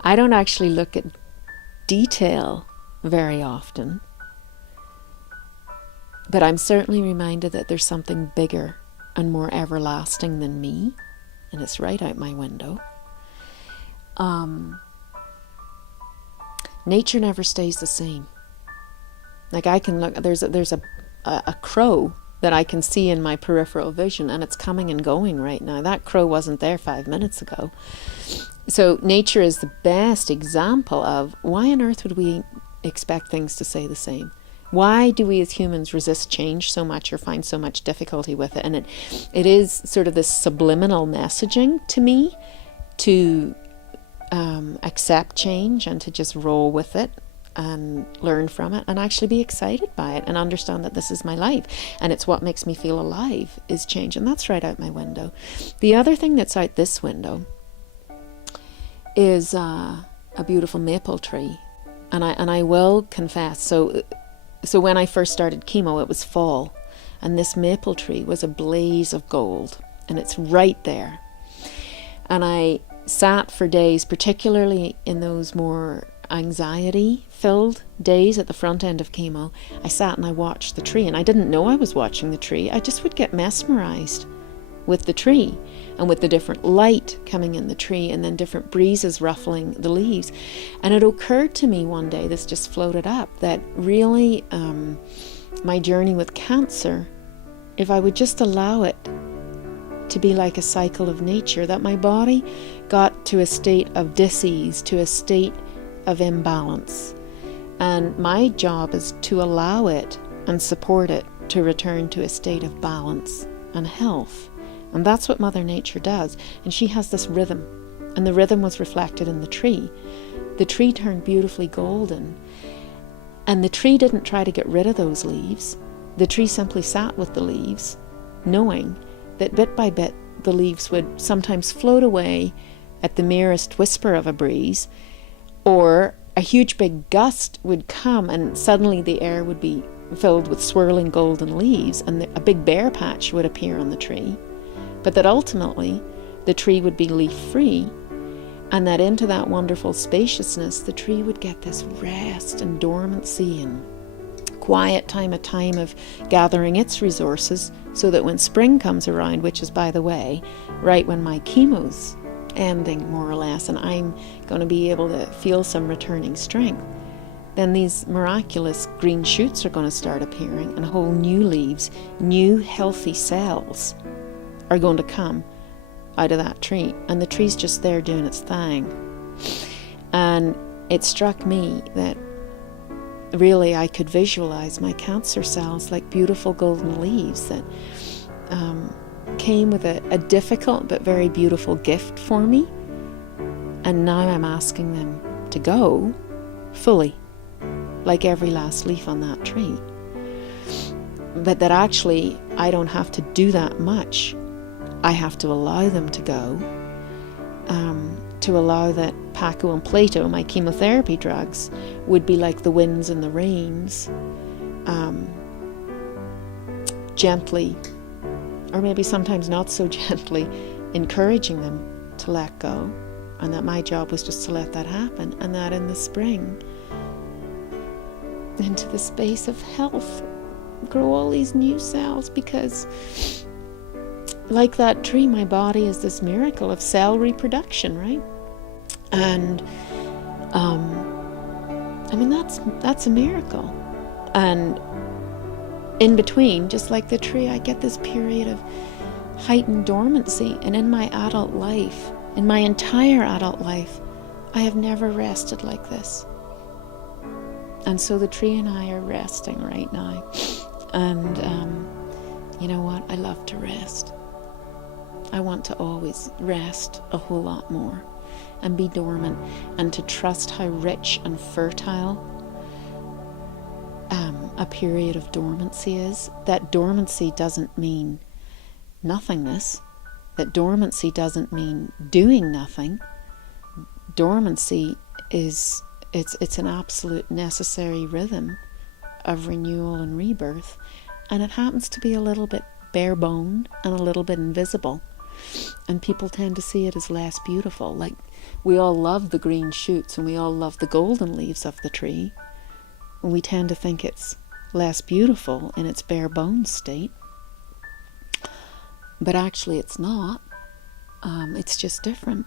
I don't actually look at detail very often, but I'm certainly reminded that there's something bigger and more everlasting than me, and it's right out my window. Nature never stays the same. Like I can look, there's a crow that I can see in my peripheral vision, and it's coming and going right now. That crow wasn't there 5 minutes ago. So nature is the best example of why on earth would we expect things to stay the same? Why do we as humans resist change so much or find so much difficulty with it? And it is sort of this subliminal messaging to me to accept change and to just roll with it and learn from it and actually be excited by it and understand that this is my life and it's what makes me feel alive is change. And that's right out my window. The other thing that's out this window is a beautiful maple tree. And I will confess, so when I first started chemo, it was fall, and this maple tree was a blaze of gold, and it's right there. And I sat for days, particularly in those more anxiety-filled days at the front end of chemo. I sat and I watched the tree, and I didn't know I was watching the tree. I just would get mesmerized with the tree and with the different light coming in the tree and then different breezes ruffling the leaves. And it occurred to me one day, this just floated up, that really my journey with cancer, if I would just allow it to be like a cycle of nature, that my body got to a state of dis-ease, to a state of imbalance. And my job is to allow it and support it to return to a state of balance and health. And that's what Mother Nature does. And she has this rhythm. And the rhythm was reflected in the tree. The tree turned beautifully golden. And the tree didn't try to get rid of those leaves. The tree simply sat with the leaves, knowing that bit by bit the leaves would sometimes float away at the merest whisper of a breeze, or a huge big gust would come and suddenly the air would be filled with swirling golden leaves and a big bare patch would appear on the tree. But that ultimately the tree would be leaf-free, and that into that wonderful spaciousness the tree would get this rest and dormancy and quiet time, a time of gathering its resources, so that when spring comes around, which is, by the way, right when my chemo's ending more or less, and I'm going to be able to feel some returning strength, then these miraculous green shoots are going to start appearing, and whole new leaves, new healthy cells are going to come out of that tree, and the tree's just there doing its thing. And it struck me that really I could visualize my cancer cells like beautiful golden leaves that came with a difficult but very beautiful gift for me, and now I'm asking them to go fully, like every last leaf on that tree. But that actually I don't have to do that much. I have to allow them to go, to allow that Paco and Plato, my chemotherapy drugs, would be like the winds and the rains, gently, or maybe sometimes not so gently, encouraging them to let go, and that my job was just to let that happen, and that in the spring, into the space of health, grow all these new cells, because like that tree, my body is this miracle of cell reproduction, right? And I mean, that's a miracle. And in between, just like the tree, I get this period of heightened dormancy. And in my adult life, in my entire adult life, I have never rested like this. And so the tree and I are resting right now. And you know what? I love to rest. I want to always rest a whole lot more and be dormant, and to trust how rich and fertile a period of dormancy is. That dormancy doesn't mean nothingness. That dormancy doesn't mean doing nothing. Dormancy is it's an absolute necessary rhythm of renewal and rebirth, and it happens to be a little bit bare bone and a little bit invisible. And people tend to see it as less beautiful. Like, we all love the green shoots and we all love the golden leaves of the tree. And we tend to think it's less beautiful in its bare bones state. But actually it's not. It's just different.